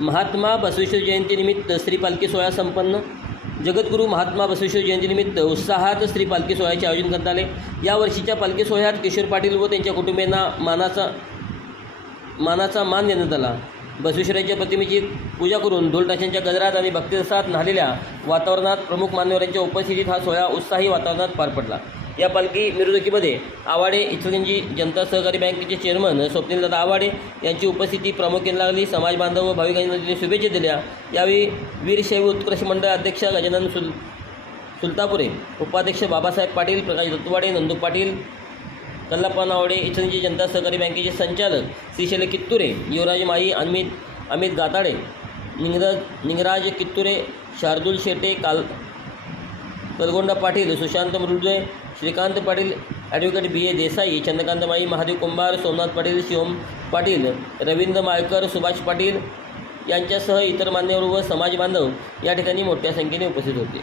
महात्मा बसवेश्वर जयंतीनिमित्त श्री पालखी सोहळा संपन्न. जगद्गुरू महात्मा बसवेश्वर जयंतीनिमित्त उत्साहात श्री पालखी सोहळ्याचे आयोजन करण्यात आले. या वर्षीच्या पालखी सोहळ्यात किशोर पाटील व त्यांच्या कुटुंबियांना मानाचा मान देण्यात आला. बसवेश्वराच्या प्रतिमेची पूजा करून ढोलताशांच्या गजरात आणि भक्तिरसात न्हालेल्या वातावरणात प्रमुख मान्यवरांच्या उपस्थितीत हा सोहळा उत्साही वातावरणात पार पडला. या पालखी मिरवणुकीमध्ये आवाडे इचलकरंजी जनता सहकारी बँकेचे चेअरमन स्वप्नीलदादा आवाडे यांची उपस्थिती प्रामुख्याने लागली. समाज बांधव व भाविकांनी दिले शुभेच्छा दिल्या. यावेळी वीरशैव उत्कर्ष मंडळ अध्यक्ष गजानन सुलतापुरे, उपाध्यक्ष बाबासाहेब पाटील, प्रकाश दत्तवाडे, नंदू पाटील, कल्लाप्पा नावडे, इचलकरंजी जनता सहकारी बँकेचे संचालक श्रीशैल कित्तुरे, युवराज माई, अमित गाताडे, निंगराज कित्तुरे, शार्दूल शेटे, कलगोंडा पाटील, सुशांत मृदुळे, श्रीकांत पाटील, ॲडव्होकेट बी ए देसाई, चंद्रकांत माई, महादेव कुंभार, सोमनाथ पाटील, शिवम पाटील, रवींद्र माळकर, सुभाष पाटील यांच्यासह इतर मान्यवर व समाज बांधव या ठिकाणी मोठ्या संख्येने उपस्थित होते.